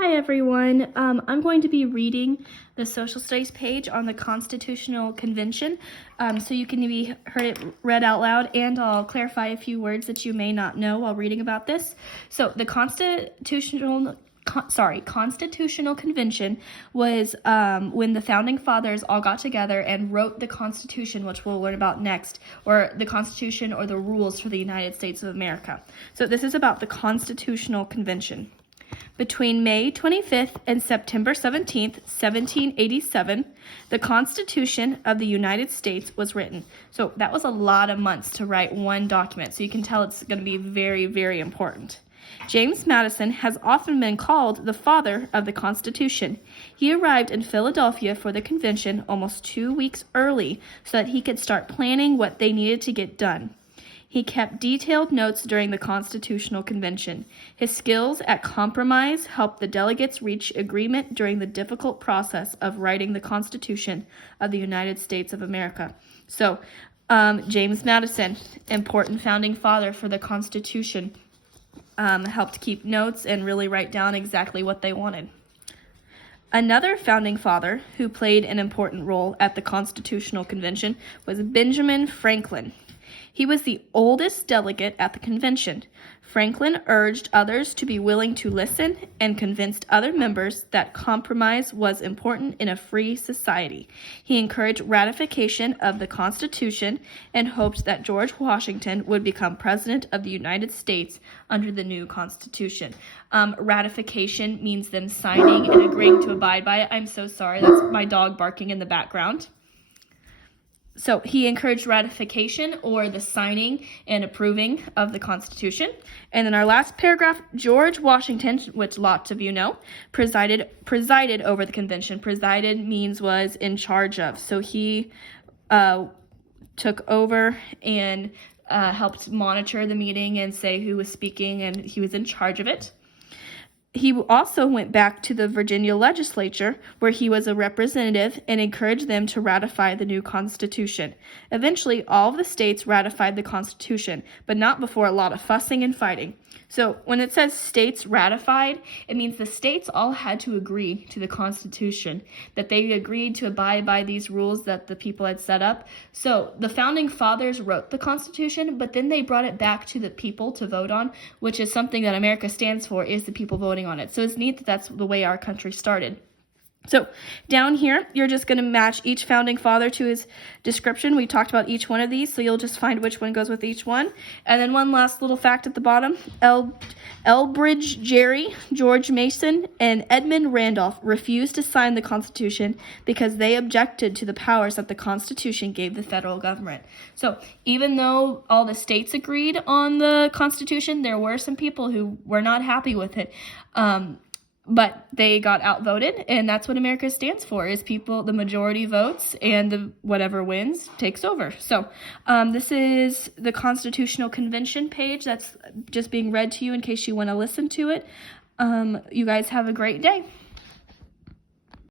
Hi everyone. I'm going to be reading the social studies page on the Constitutional Convention, so you can be heard it read out loud, and I'll clarify a few words that you may not know while reading about this. So the Constitutional Convention was when the Founding Fathers all got together and wrote the Constitution, which we'll learn about next, or the Constitution or the rules for the United States of America. So this is about the Constitutional Convention. Between May 25th and September 17th, 1787, the Constitution of the United States was written. So that was a lot of months to write one document, so you can tell it's going to be very, very important. James Madison has often been called the father of the Constitution. He arrived in Philadelphia for the convention almost 2 weeks early so that he could start planning what they needed to get done. He kept detailed notes during the Constitutional Convention. His skills at compromise helped the delegates reach agreement during the difficult process of writing the Constitution of the United States of America. So, James Madison, important founding father for the Constitution, helped keep notes and really write down exactly what they wanted. Another founding father who played an important role at the Constitutional Convention was Benjamin Franklin. He was the oldest delegate at the convention. Franklin urged others to be willing to listen and convinced other members that compromise was important in a free society. He encouraged ratification of the Constitution and hoped that George Washington would become President of the United States under the new Constitution. Ratification means them signing and agreeing to abide by it. I'm so sorry, that's my dog barking in the background. So he encouraged ratification, or the signing and approving of the Constitution. And in our last paragraph, George Washington, which lots of you know, presided over the convention. Presided means was in charge of. So he took over and helped monitor the meeting and say who was speaking, and he was in charge of it. He also went back to the Virginia legislature, where he was a representative, and encouraged them to ratify the new Constitution. Eventually, all of the states ratified the Constitution, but not before a lot of fussing and fighting. So when it says states ratified, it means the states all had to agree to the Constitution, that they agreed to abide by these rules that the people had set up. So the Founding Fathers wrote the Constitution, but then they brought it back to the people to vote on, which is something that America stands for, is the people voting on it. So it's neat that that's the way our country started. So down here, you're just going to match each founding father to his description. We talked about each one of these, so you'll just find which one goes with each one. And then one last little fact at the bottom. Elbridge Gerry, George Mason, and Edmund Randolph refused to sign the Constitution because they objected to the powers that the Constitution gave the federal government. So even though all the states agreed on the Constitution, there were some people who were not happy with it. But they got outvoted, and that's what America stands for, is people, the majority votes, and whatever wins takes over. So this is the Constitutional Convention page that's just being read to you in case you want to listen to it. You guys have a great day.